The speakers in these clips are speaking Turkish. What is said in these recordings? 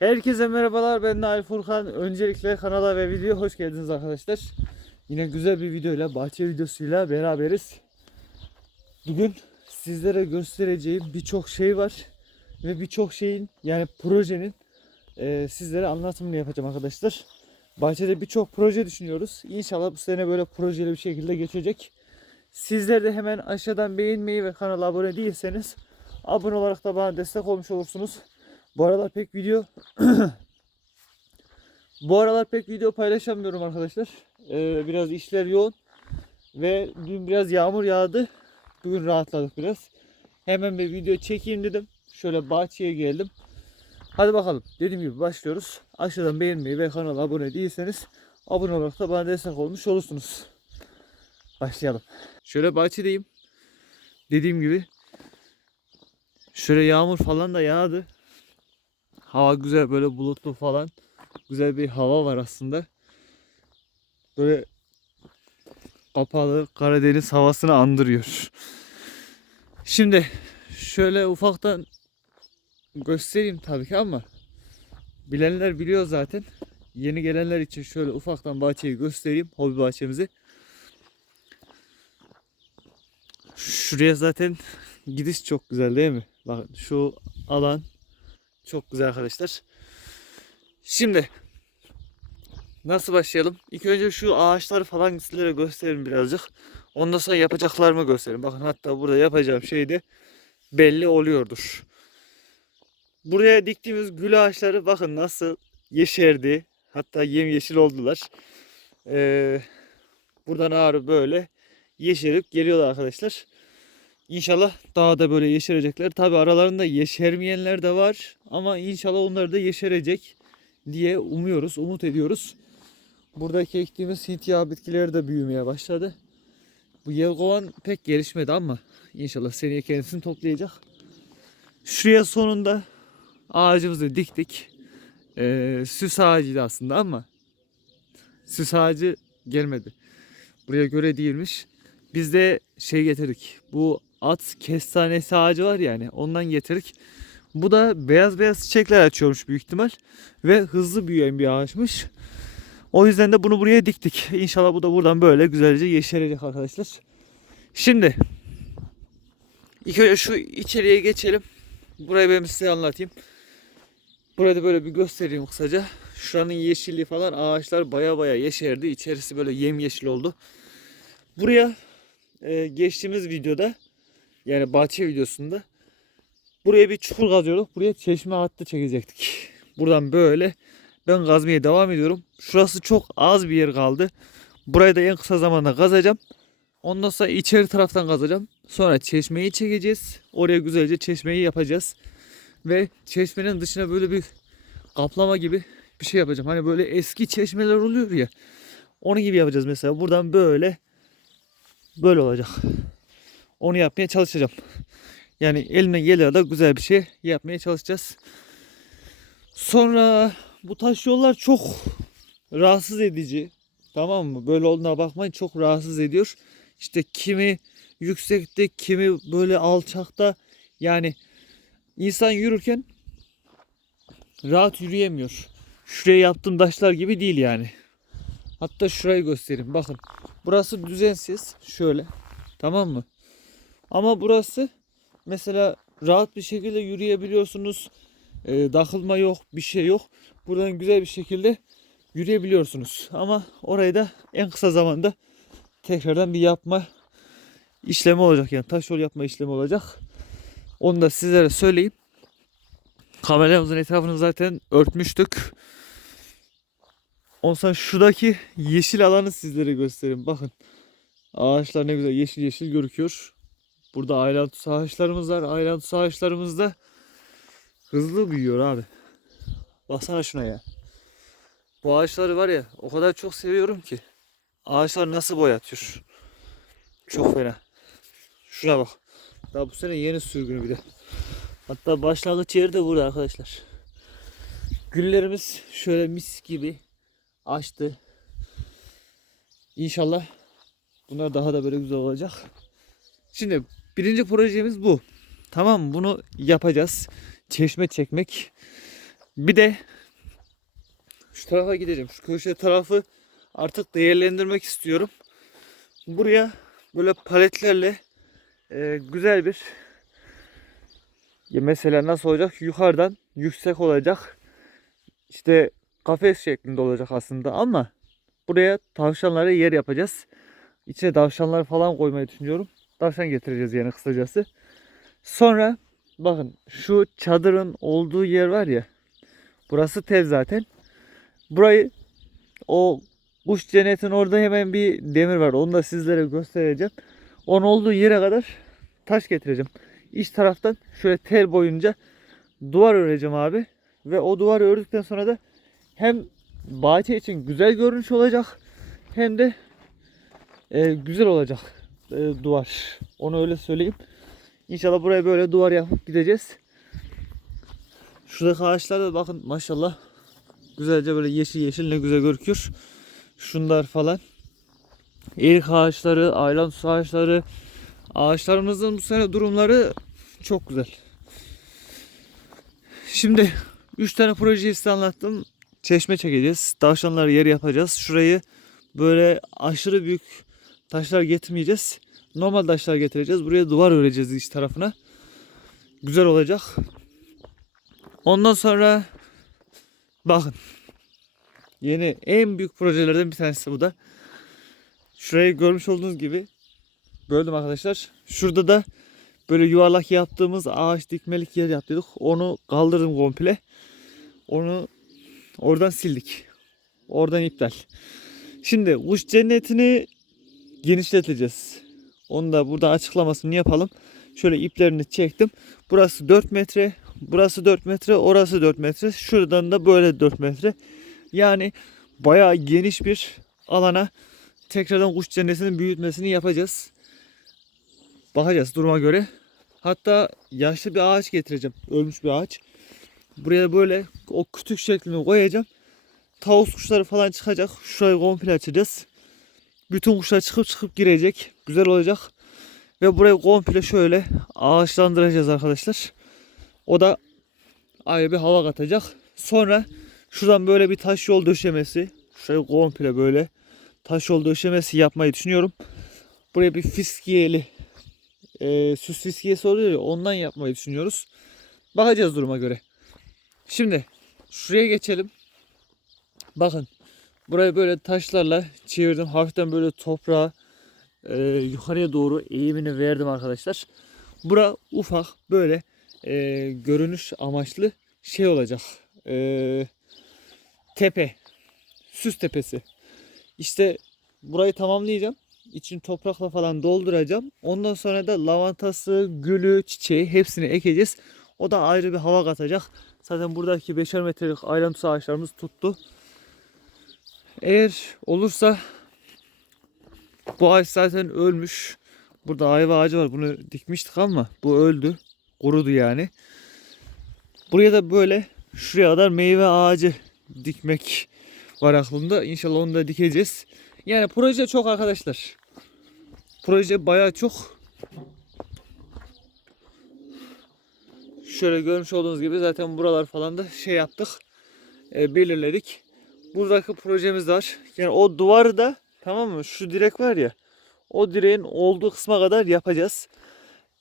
Herkese merhabalar ben Nail Furkan. Öncelikle kanala ve videoya hoş geldiniz arkadaşlar. Yine güzel bir videoyla, bahçe videosuyla beraberiz. Bugün sizlere göstereceğim birçok şey var. Ve birçok şeyin yani projenin e, sizlere anlatımını yapacağım arkadaşlar. Bahçede birçok proje düşünüyoruz. İnşallah bu sene böyle projeli bir şekilde geçecek. Sizler de hemen aşağıdan beğenmeyi ve kanala abone değilseniz abone olarak da bana destek olmuş olursunuz. Bu aralar pek video Bu aralar pek video paylaşamıyorum arkadaşlar. Ee, biraz işler yoğun ve dün biraz yağmur yağdı. Bugün rahatladık biraz. Hemen bir video çekeyim dedim. Şöyle bahçeye geldim. Hadi bakalım. Dediğim gibi başlıyoruz. Aşağıdan beğenmeyi ve kanala abone değilseniz abone olarak da bana destek olmuş olursunuz. Başlayalım. Şöyle bahçedeyim. Dediğim gibi şöyle yağmur falan da yağdı. Hava güzel böyle bulutlu falan. Güzel bir hava var aslında. Böyle kapalı Karadeniz havasını andırıyor. Şimdi şöyle ufaktan göstereyim tabii ki ama bilenler biliyor zaten. Yeni gelenler için şöyle ufaktan bahçeyi göstereyim. Hobi bahçemizi. Şuraya zaten gidiş çok güzel değil mi? Bakın şu alan çok güzel arkadaşlar. Şimdi nasıl başlayalım? İlk önce şu ağaçları falan sizlere göstereyim birazcık. Ondan sonra yapacaklarımı göstereyim. Bakın hatta burada yapacağım şey de belli oluyordur. Buraya diktiğimiz gül ağaçları bakın nasıl yeşerdi. Hatta yemyeşil oldular. Ee, buradan ağrı böyle yeşerip geliyorlar arkadaşlar. İnşallah daha da böyle yeşerecekler. Tabi aralarında yeşermeyenler de var. Ama inşallah onlar da yeşerecek diye umuyoruz, umut ediyoruz. Buradaki ektiğimiz Hint yağı bitkileri de büyümeye başladı. Bu yelkovan pek gelişmedi ama inşallah seneye kendisini toplayacak. Şuraya sonunda ağacımızı diktik. Ee, süs ağacıydı aslında ama süs ağacı gelmedi. Buraya göre değilmiş. Biz de şey getirdik. Bu at kestanesi ağacı var yani ondan getirdik. Bu da beyaz beyaz çiçekler açıyormuş büyük ihtimal. Ve hızlı büyüyen bir ağaçmış. O yüzden de bunu buraya diktik. İnşallah bu da buradan böyle güzelce yeşerecek arkadaşlar. Şimdi ilk önce şu içeriye geçelim. Burayı ben size anlatayım. Burada böyle bir göstereyim kısaca. Şuranın yeşilliği falan ağaçlar baya baya yeşerdi. İçerisi böyle yemyeşil oldu. Buraya e, geçtiğimiz videoda yani bahçe videosunda buraya bir çukur kazıyorduk. Buraya çeşme hattı çekecektik. Buradan böyle ben kazmaya devam ediyorum. Şurası çok az bir yer kaldı. Burayı da en kısa zamanda kazacağım. Ondan sonra içeri taraftan kazacağım. Sonra çeşmeyi çekeceğiz. Oraya güzelce çeşmeyi yapacağız. Ve çeşmenin dışına böyle bir kaplama gibi bir şey yapacağım. Hani böyle eski çeşmeler oluyor ya. Onun gibi yapacağız mesela. Buradan böyle böyle olacak. Onu yapmaya çalışacağım. Yani elimden geliyor da güzel bir şey yapmaya çalışacağız. Sonra bu taş yollar çok rahatsız edici. Tamam mı? Böyle olduğuna bakmayın çok rahatsız ediyor. İşte kimi yüksekte, kimi böyle alçakta. Yani insan yürürken rahat yürüyemiyor. Şuraya yaptığım taşlar gibi değil yani. Hatta şurayı göstereyim. Bakın. Burası düzensiz. Şöyle. Tamam mı? Ama burası mesela rahat bir şekilde yürüyebiliyorsunuz. E, dakılma yok, bir şey yok. Buradan güzel bir şekilde yürüyebiliyorsunuz. Ama orayı da en kısa zamanda tekrardan bir yapma işlemi olacak. Yani taş yol yapma işlemi olacak. Onu da sizlere söyleyeyim. Kameramızın etrafını zaten örtmüştük. Ondan şuradaki yeşil alanı sizlere göstereyim. Bakın. Ağaçlar ne güzel yeşil yeşil görüküyor. Burada aylantus ağaçlarımız var. Aylantus ağaçlarımız da hızlı büyüyor abi. Baksana şuna ya. Bu ağaçları var ya o kadar çok seviyorum ki. Ağaçlar nasıl boyatıyor. Çok fena. Şuna bak. Daha bu sene yeni sürgünü bir de. Hatta başlangıç yeri de burada arkadaşlar. Güllerimiz şöyle mis gibi açtı. İnşallah bunlar daha da böyle güzel olacak. Şimdi birinci projemiz bu. Tamam? Bunu yapacağız. Çeşme çekmek. Bir de şu tarafa gideceğim. Şu köşe tarafı artık değerlendirmek istiyorum. Buraya böyle paletlerle e, güzel bir mesela nasıl olacak? Yukarıdan yüksek olacak. İşte kafes şeklinde olacak aslında ama buraya tavşanlara yer yapacağız. İçine tavşanlar falan koymayı düşünüyorum. Tavşan getireceğiz yani kısacası. Sonra bakın şu çadırın olduğu yer var ya. Burası tev zaten. Burayı o kuş cennetin orada hemen bir demir var. Onu da sizlere göstereceğim. Onun olduğu yere kadar taş getireceğim. İç taraftan şöyle tel boyunca duvar öreceğim abi. Ve o duvarı ördükten sonra da hem bahçe için güzel görünüş olacak hem de e, güzel olacak e, duvar. Onu öyle söyleyeyim. İnşallah buraya böyle duvar yapıp gideceğiz. Şuradaki ağaçlar da bakın maşallah güzelce böyle yeşil yeşil ne güzel görünüyor. Şunlar falan. Erik ağaçları, aylan su ağaçları. Ağaçlarımızın bu sene durumları çok güzel. Şimdi 3 tane projeyi size anlattım. Çeşme çekeceğiz. Tavşanları yer yapacağız. Şurayı böyle aşırı büyük taşlar getirmeyeceğiz. Normal taşlar getireceğiz. Buraya duvar öreceğiz iç tarafına. Güzel olacak. Ondan sonra bakın yeni en büyük projelerden bir tanesi bu da. Şurayı görmüş olduğunuz gibi böldüm arkadaşlar. Şurada da böyle yuvarlak yaptığımız ağaç dikmelik yer yaptık. Onu kaldırdım komple. Onu oradan sildik. Oradan iptal. Şimdi kuş cennetini genişleteceğiz. Onu da burada açıklamasını yapalım. Şöyle iplerini çektim. Burası 4 metre. Burası 4 metre. Orası 4 metre. Şuradan da böyle 4 metre. Yani bayağı geniş bir alana tekrardan kuş cennetinin büyütmesini yapacağız. Bakacağız duruma göre. Hatta yaşlı bir ağaç getireceğim. Ölmüş bir ağaç. Buraya böyle o kütük şeklini koyacağım. Tavus kuşları falan çıkacak. Şurayı komple açacağız. Bütün kuşlar çıkıp çıkıp girecek. Güzel olacak. Ve burayı komple şöyle ağaçlandıracağız arkadaşlar. O da ayrı bir hava katacak. Sonra şuradan böyle bir taş yol döşemesi. Şurayı komple böyle taş yol döşemesi yapmayı düşünüyorum. Buraya bir fiskiyeli e, süs fiskiyesi oluyor ya ondan yapmayı düşünüyoruz. Bakacağız duruma göre. Şimdi şuraya geçelim. Bakın burayı böyle taşlarla çevirdim. Hafiften böyle toprağa e, yukarıya doğru eğimini verdim arkadaşlar. Bura ufak böyle e, görünüş amaçlı şey olacak. E, tepe. Süs tepesi. İşte burayı tamamlayacağım. İçini toprakla falan dolduracağım. Ondan sonra da lavantası, gülü, çiçeği hepsini ekeceğiz. O da ayrı bir hava katacak. Zaten buradaki 5'er metrelik ayrıntı ağaçlarımız tuttu. Eğer olursa bu ağaç zaten ölmüş. Burada ayva ağacı var. Bunu dikmiştik ama bu öldü. Kurudu yani. Buraya da böyle şuraya kadar meyve ağacı dikmek var aklımda. İnşallah onu da dikeceğiz. Yani proje çok arkadaşlar. Proje bayağı çok. Şöyle görmüş olduğunuz gibi zaten buralar falan da şey yaptık. E, belirledik. Buradaki projemiz var. Yani o duvarı da tamam mı? Şu direk var ya. O direğin olduğu kısma kadar yapacağız.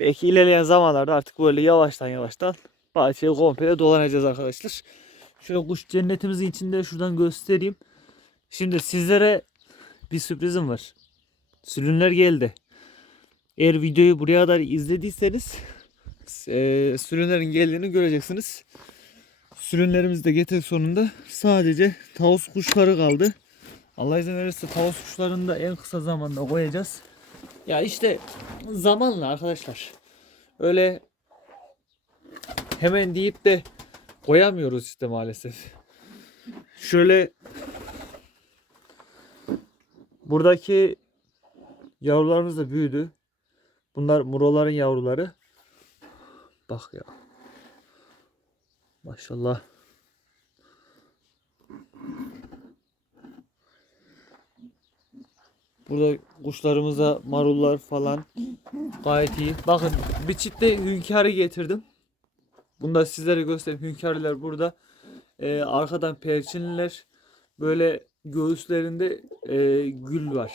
Belki ilerleyen zamanlarda artık böyle yavaştan yavaştan bahçeyi komple dolanacağız arkadaşlar. Şöyle kuş cennetimizin içinde şuradan göstereyim. Şimdi sizlere bir sürprizim var. Sürünler geldi. Eğer videoyu buraya kadar izlediyseniz e, sürünlerin geldiğini göreceksiniz. Sürünlerimiz de getir sonunda sadece tavus kuşları kaldı. Allah izin verirse tavus kuşlarını da en kısa zamanda koyacağız. Ya işte zamanla arkadaşlar. Öyle hemen deyip de koyamıyoruz işte maalesef. Şöyle buradaki yavrularımız da büyüdü. Bunlar muroların yavruları. Bak ya. Maşallah. Burada kuşlarımıza marullar falan gayet iyi. Bakın bir çifte hünkârı getirdim. Bunu da sizlere göstereyim. Hünkârlar burada. Ee, arkadan perçinliler. Böyle göğüslerinde e, gül var.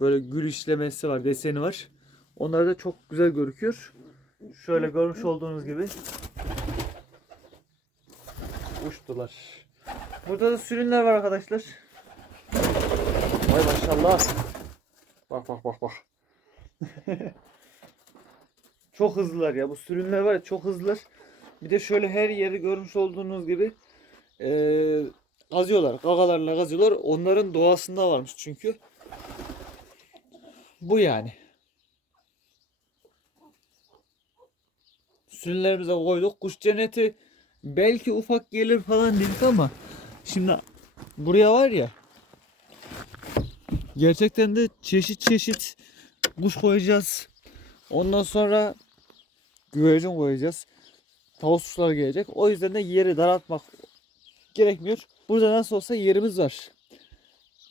Böyle gül işlemesi var, deseni var. Onlar da çok güzel gözüküyor. Şöyle görmüş olduğunuz gibi uçtular. Burada da sürünler var arkadaşlar. Vay maşallah. Bak bak bak bak. çok hızlılar ya. Bu sürünler var ya çok hızlılar. Bir de şöyle her yeri görmüş olduğunuz gibi eee kazıyorlar. Gagalarla kazıyorlar. Onların doğasında varmış çünkü. Bu yani. Sürülerimize koyduk. Kuş cenneti belki ufak gelir falan dedik ama şimdi buraya var ya gerçekten de çeşit çeşit kuş koyacağız. Ondan sonra güvercin koyacağız. Tavus kuşlar gelecek. O yüzden de yeri daraltmak gerekmiyor. Burada nasıl olsa yerimiz var.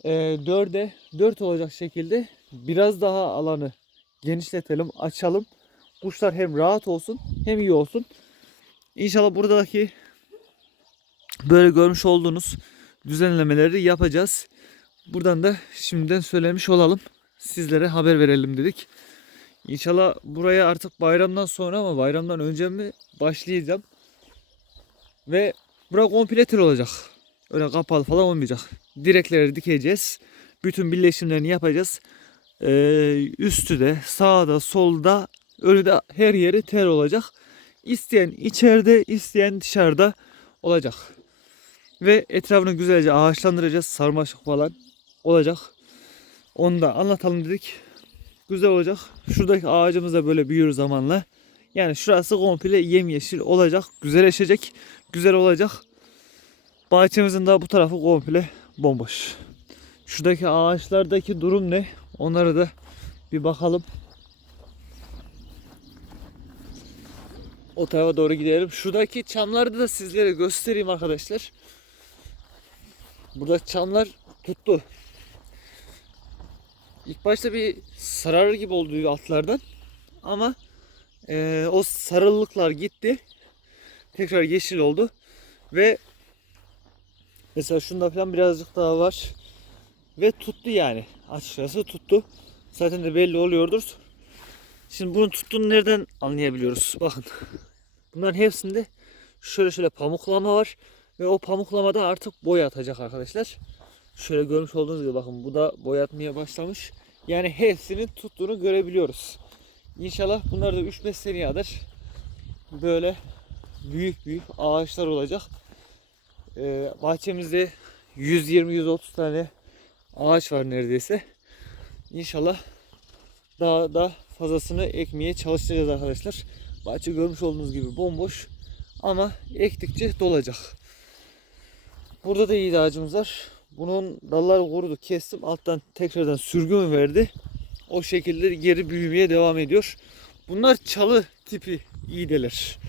Ee, 4'e 4 olacak şekilde biraz daha alanı genişletelim, açalım. Kuşlar hem rahat olsun hem iyi olsun. İnşallah buradaki böyle görmüş olduğunuz düzenlemeleri yapacağız. Buradan da şimdiden söylemiş olalım. Sizlere haber verelim dedik. İnşallah buraya artık bayramdan sonra ama bayramdan önce mi başlayacağım. Ve bura komple olacak. Öyle kapalı falan olmayacak. Direkleri dikeceğiz. Bütün birleşimlerini yapacağız. Ee, üstü de sağda solda önü her yeri tel olacak. İsteyen içeride isteyen dışarıda olacak. Ve etrafını güzelce ağaçlandıracağız. Sarmaşık falan olacak. Onu da anlatalım dedik. Güzel olacak. Şuradaki ağacımız da böyle büyür zamanla. Yani şurası komple yemyeşil olacak. Güzelleşecek. Güzel olacak. Bahçemizin daha bu tarafı komple bomboş. Şuradaki ağaçlardaki durum ne? Onlara da bir bakalım. O tarafa doğru gidelim. Şuradaki çamları da sizlere göstereyim arkadaşlar. Burada çamlar tuttu. İlk başta bir sararır gibi oldu altlardan. Ama e, o sarıllıklar gitti. Tekrar yeşil oldu. Ve mesela şunda falan birazcık daha var. Ve tuttu yani. Açıkçası tuttu. Zaten de belli oluyordur. Şimdi bunun tuttuğunu nereden anlayabiliyoruz? Bakın. Bunların hepsinde şöyle şöyle pamuklama var. Ve o pamuklamada artık boy atacak arkadaşlar. Şöyle görmüş olduğunuz gibi bakın bu da boyatmaya başlamış. Yani hepsinin tuttuğunu görebiliyoruz. İnşallah bunlar da 3-5 seneye kadar böyle büyük büyük ağaçlar olacak. Ee, bahçemizde 120-130 tane ağaç var neredeyse. İnşallah daha da fazlasını ekmeye çalışacağız arkadaşlar. Bahçe görmüş olduğunuz gibi bomboş ama ektikçe dolacak. Burada da iyi ağacımız var. Bunun dalları kurudu kestim. Alttan tekrardan sürgün verdi. O şekilde geri büyümeye devam ediyor. Bunlar çalı tipi iğdeler.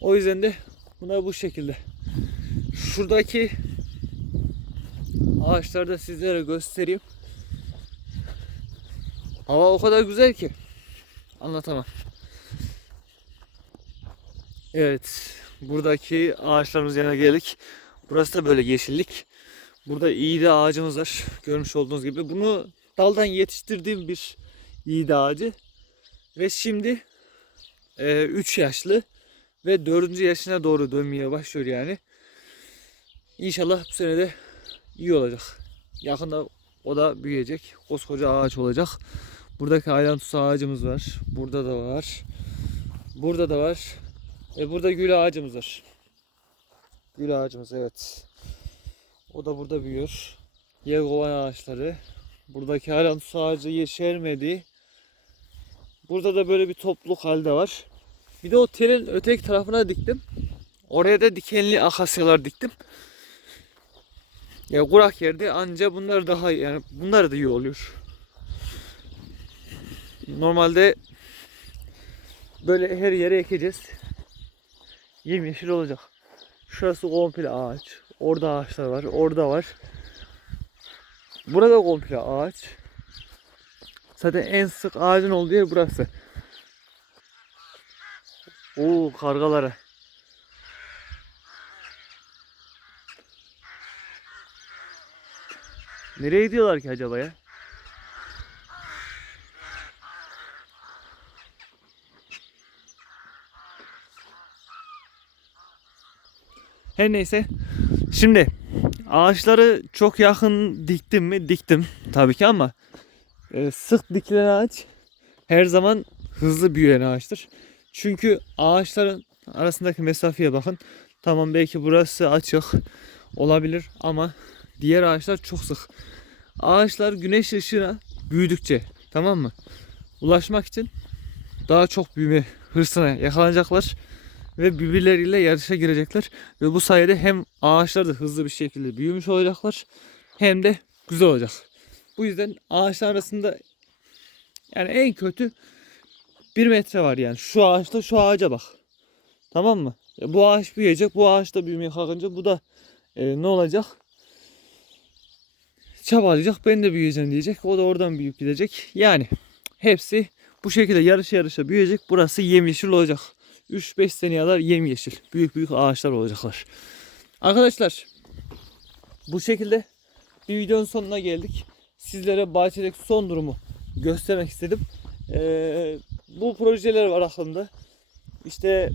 O yüzden de bunlar bu şekilde. Şuradaki ağaçları da sizlere göstereyim. Hava o kadar güzel ki anlatamam. Evet, buradaki ağaçlarımız yanına geldik. Burası da böyle yeşillik. Burada iğde ağacımız var. Görmüş olduğunuz gibi. Bunu daldan yetiştirdiğim bir iğde ağacı. Ve şimdi 3 e, yaşlı ve 4. yaşına doğru dönmeye başlıyor yani. İnşallah bu sene de iyi olacak. Yakında o da büyüyecek. Koskoca ağaç olacak. Buradaki aylantus ağacımız var. Burada da var. Burada da var. Ve burada gül ağacımız var. Gül ağacımız evet. O da burada büyüyor. Yegovan ağaçları. Buradaki aylantus ağacı yeşermedi. Burada da böyle bir topluluk halde var. Bir de o telin öteki tarafına diktim. Oraya da dikenli akasyalar diktim. Ya kurak yerde anca bunlar daha yani bunlar da iyi oluyor. Normalde böyle her yere ekeceğiz. Yemyeşil olacak. Şurası komple ağaç. Orada ağaçlar var. Orada var. Burada komple ağaç. Zaten en sık ağacın olduğu yer burası. Oo kargaları. Nereye gidiyorlar ki acaba ya? Her neyse. Şimdi ağaçları çok yakın diktim mi? Diktim tabii ki ama e, sık dikilen ağaç her zaman hızlı büyüyen ağaçtır. Çünkü ağaçların arasındaki mesafeye bakın. Tamam belki burası açık olabilir ama diğer ağaçlar çok sık. Ağaçlar güneş ışığına büyüdükçe tamam mı? Ulaşmak için daha çok büyüme hırsına yakalanacaklar ve birbirleriyle yarışa girecekler ve bu sayede hem ağaçlar da hızlı bir şekilde büyümüş olacaklar hem de güzel olacak. Bu yüzden ağaçlar arasında yani en kötü bir metre var yani. Şu ağaçta şu ağaca bak. Tamam mı? E, bu ağaç büyüyecek. Bu ağaç da büyümeye kalkınca bu da e, ne olacak? Çabalayacak. Ben de büyüyeceğim diyecek. O da oradan büyüyüp gidecek. Yani hepsi bu şekilde yarışa yarışa büyüyecek. Burası yemyeşil olacak. 3-5 seneye kadar yemyeşil. Büyük büyük ağaçlar olacaklar. Arkadaşlar bu şekilde bir videonun sonuna geldik. Sizlere bahçedeki son durumu göstermek istedim. Ee, bu projeler var aklımda. İşte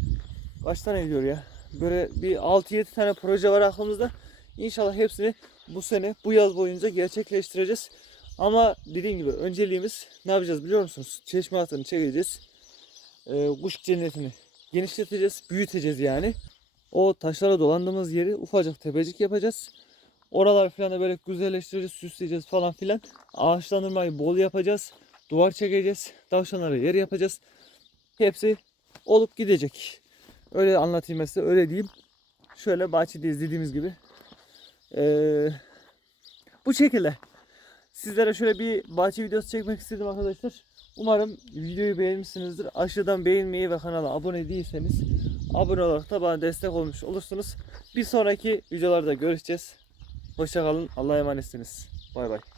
kaç tane diyor ya? Böyle bir 6-7 tane proje var aklımızda. İnşallah hepsini bu sene, bu yaz boyunca gerçekleştireceğiz. Ama dediğim gibi önceliğimiz ne yapacağız biliyor musunuz? Çeşme altını çekeceğiz. Ee, kuş cennetini genişleteceğiz, büyüteceğiz yani. O taşlara dolandığımız yeri ufacık tepecik yapacağız. Oralar falan da böyle güzelleştireceğiz, süsleyeceğiz falan filan. Ağaçlandırmayı bol yapacağız. Duvar çekeceğiz. Tavşanlara yer yapacağız. Hepsi olup gidecek. Öyle anlatayım size, öyle diyeyim. Şöyle bahçede izlediğimiz gibi. Ee, bu şekilde. Sizlere şöyle bir bahçe videosu çekmek istedim arkadaşlar. Umarım videoyu beğenmişsinizdir. Aşağıdan beğenmeyi ve kanala abone değilseniz abone olarak da bana destek olmuş olursunuz. Bir sonraki videolarda görüşeceğiz. Hoşçakalın. Allah'a emanetsiniz. Bay bay.